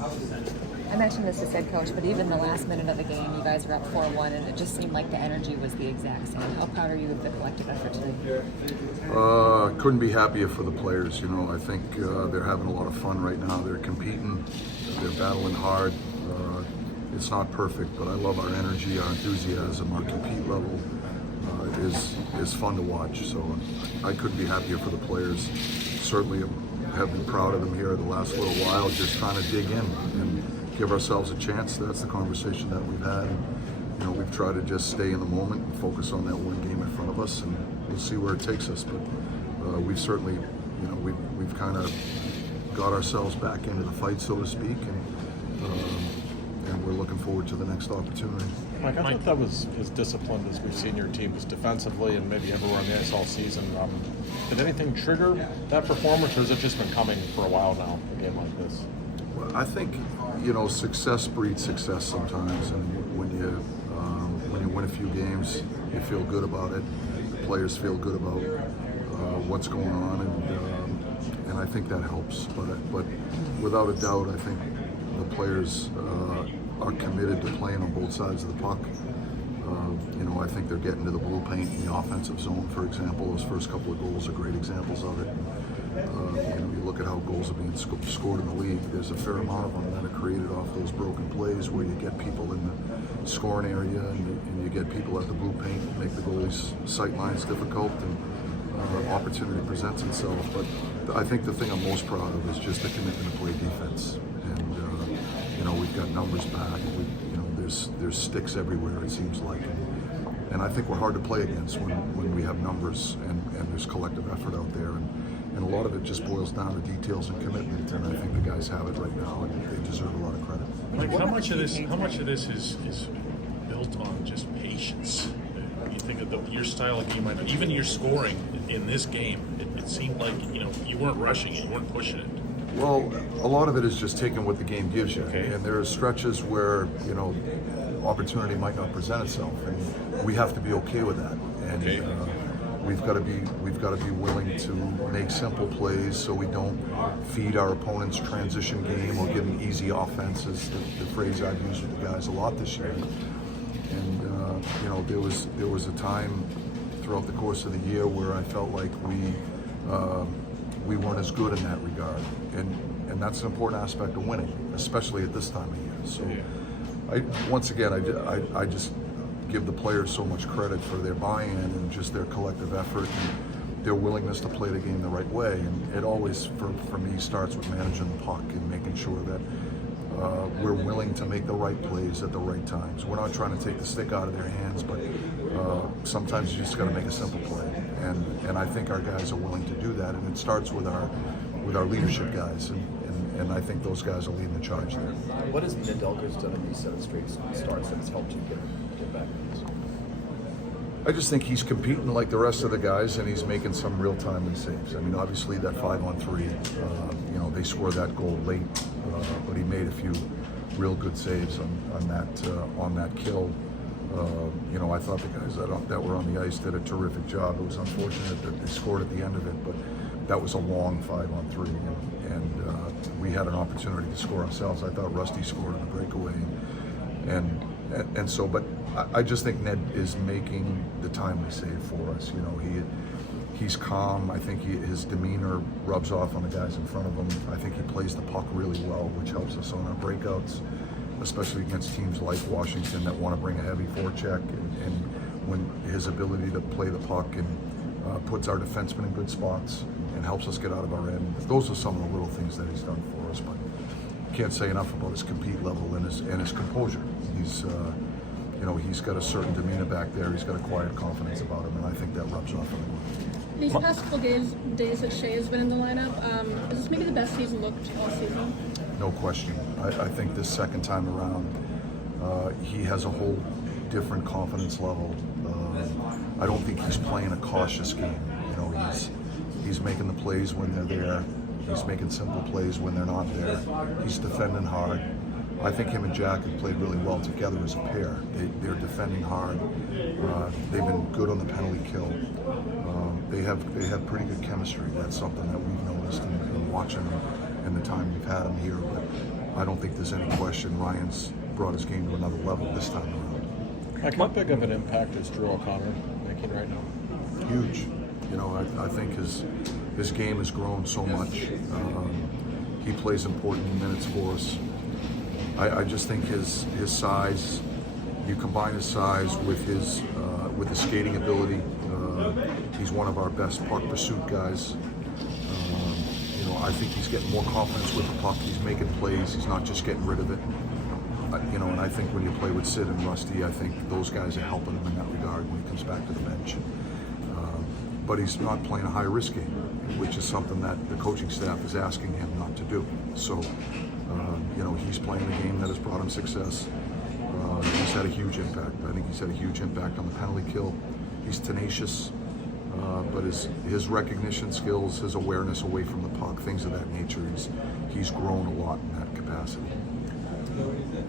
I mentioned this as head coach, but even the last minute of the game, you guys were up 4-1, and it just seemed like the energy was the exact same. How proud are you of the collective effort today? Couldn't be happier for the players. I think they're having a lot of fun right now. They're competing, they're battling hard. It's not perfect, but I love our energy, our enthusiasm, our compete level is fun to watch. So I couldn't be happier for the players. Certainly have been proud of them here the last little while, just trying to dig in and give ourselves a chance. That's the conversation that we've had. We've tried to just stay in the moment and focus on that one game in front of us, and we'll see where it takes us. But we've certainly, we've kind of got ourselves back into the fight, so to speak, and we're looking forward to the next opportunity. Mike, I thought that was as disciplined as we've seen your team was defensively and maybe everywhere on the ice all season. Did anything trigger that performance, or has it just been coming for a while now, a game like this? Well, I think, success breeds success sometimes, and when you win a few games, you feel good about it. The players feel good about what's going on, and I think that helps. But without a doubt, I think the players are committed to playing on both sides of the puck. I think they're getting to the blue paint in the offensive zone, for example. Those first couple of goals are great examples of it. You look at how goals are being scored in the league. There's a fair amount of them that are created off those broken plays where you get people in the scoring area and you get people at the blue paint, make the goalies' sight lines difficult, and opportunity presents itself. But I think the thing I'm most proud of is just the commitment to play defense. And we've got numbers back. There's sticks everywhere, it seems like. And I think we're hard to play against when we have numbers and there's collective effort out there. And a lot of it just boils down to details and commitment. And I think the guys have it right now, and they deserve a lot of credit. Like, how much of this is built on just patience? You think of your style of game, even your scoring in this game, it seemed like you weren't rushing it, you weren't pushing it. Well, a lot of it is just taking what the game gives you, okay. And there are stretches where opportunity might not present itself, and we have to be okay with that. And okay. We've got to be willing to make simple plays so we don't feed our opponent's transition game or give them easy offenses. The phrase I've used with the guys a lot this year. And there was a time throughout the course of the year where I felt like we weren't as good in that regard, and that's an important aspect of winning, especially at this time of year. So, once again, I just give the players so much credit for their buy-in and just their collective effort and their willingness to play the game the right way. And it always, for me, starts with managing the puck and making sure that we're willing to make the right plays at the right times. We're not trying to take the stick out of their hands, but sometimes you just got to make a simple play. And I think our guys are willing to do that. And it starts with our leadership guys. And I think those guys are leading the charge there. What has Nedeljko's done in these 7 straight starts that has helped you get back in this? I just think he's competing like the rest of the guys, and he's making some real timely saves. I mean, obviously that 5-on-3, they scored that goal late, but he made a few real good saves on that kill. I thought the guys that were on the ice did a terrific job. It was unfortunate that they scored at the end of it, but that was a long 5-on-3, and we had an opportunity to score ourselves. I thought Rusty scored on a breakaway, and so, but I just think Ned is making the timely save for us. He's calm. I think his demeanor rubs off on the guys in front of him. I think he plays the puck really well, which helps us on our breakouts, especially against teams like Washington that want to bring a heavy forecheck, and when his ability to play the puck and puts our defensemen in good spots and helps us get out of our end. Those are some of the little things that he's done for us, but can't say enough about his compete level and his composure. He's got a certain demeanor back there. He's got a quiet confidence about him, and I think that rubs off on him. These past couple days that Shea has been in the lineup, is this maybe the best he's looked all season? No question. I think this second time around, he has a whole different confidence level. I don't think he's playing a cautious game. He's making the plays when they're there. He's making simple plays when they're not there. He's defending hard. I think him and Jack have played really well together as a pair. They're defending hard. They've been good on the penalty kill. They have pretty good chemistry. That's something that we've noticed in watching them and the time we've had them here. But I don't think there's any question Ryan's brought his game to another level this time around. Like, how big of an impact is Drew O'Connor making right now? Huge. You know, I think his game has grown so much. He plays important minutes for us. I just think his size, you combine his size with his skating ability, he's one of our best puck pursuit guys. You know, I think he's getting more confidence with the puck. He's making plays. He's not just getting rid of it. You know, and I think when you play with Sid and Rusty, I think those guys are helping him in that regard when he comes back to the bench. But he's not playing a high-risk game, which is something that the coaching staff is asking him not to do. So, you know, he's playing a game that has brought him success. He's had a huge impact. I think he's had a huge impact on the penalty kill. He's tenacious, but his recognition skills, his awareness away from the puck, things of that nature, he's grown a lot in that